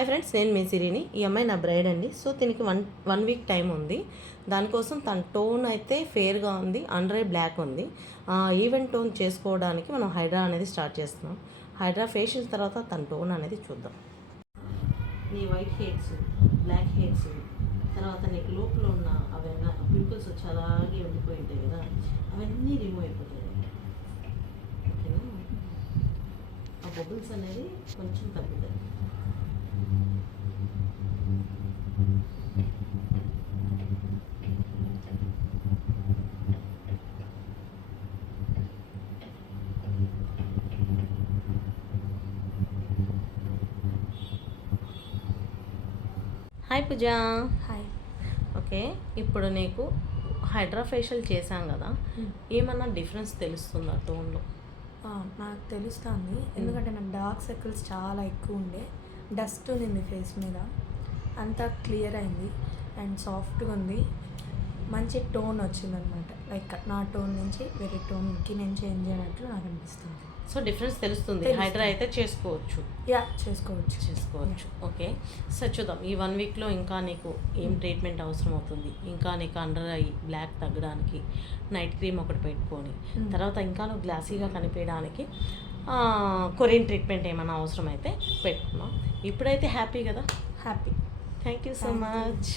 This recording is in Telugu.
హాయ్ ఫ్రెండ్స్, నేను మీ సిరిని. ఈ అమ్మాయి నా బ్రైడ్ అండి. సో దీనికి వన్ వీక్ టైం ఉంది. దానికోసం తన టోన్ అయితే ఫేర్గా ఉంది, అండర్ ఐ బ్లాక్ ఉంది. ఈవెంట్ టోన్ చేసుకోవడానికి మనం హైడ్రా అనేది స్టార్ట్ చేస్తున్నాం. హైడ్రా ఫేషియల్ తర్వాత తన టోన్ అనేది చూద్దాం. నీ వైట్ హెయిర్స్, బ్లాక్ హెయిర్స్, తర్వాత నీకు లోపల ఉన్న అవన్నీ పింపుల్స్ వచ్చి అలాగే ఉండిపోయి ఉంటాయి కదా, అవన్నీ రిమూవ్ అయిపోతాయి. ఓకేనా? ఆ బబుల్స్ అనేది కొంచెం తగ్గుతాయి. హాయ్ పూజ. హాయ్. ఓకే, ఇప్పుడు నీకు హైడ్రా ఫేషియల్ చేశాం కదా, ఏమన్నా డిఫరెన్స్ తెలుస్తుందా టోన్లో? నాకు తెలుస్తుంది, ఎందుకంటే నాకు డార్క్ సర్కిల్స్ చాలా ఎక్కువ ఉండే, డస్ట్ ఉంది ఫేస్ మీద, అంతా క్లియర్ అయింది అండ్ సాఫ్ట్గా ఉంది. మంచి టోన్ వచ్చిందనమాట. లైక్ నా టోన్ నుంచి వేరే టోన్కి నేను చేంజ్ అయినట్లు నాకు అనిపిస్తుంది. సో డిఫరెన్స్ తెలుస్తుంది. హైడ్రా అయితే చేసుకోవచ్చు. చేసుకోవచ్చు. ఓకే, సో చూద్దాం. ఈ 1 వీక్లో ఇంకా నీకు ఏం ట్రీట్మెంట్ అవసరం అవుతుంది, ఇంకా నీకు అండర్ ఐ బ్లాక్ తగ్గడానికి నైట్ క్రీమ్ ఒకటి పెట్టుకొని, తర్వాత ఇంకా నువ్వు గ్లాసీగా కనిపించడానికి కొరియన్ ట్రీట్మెంట్ ఏమైనా అవసరం అయితే పెట్టుకున్నాం. ఇప్పుడైతే హ్యాపీ కదా? Happy. Thank you so much.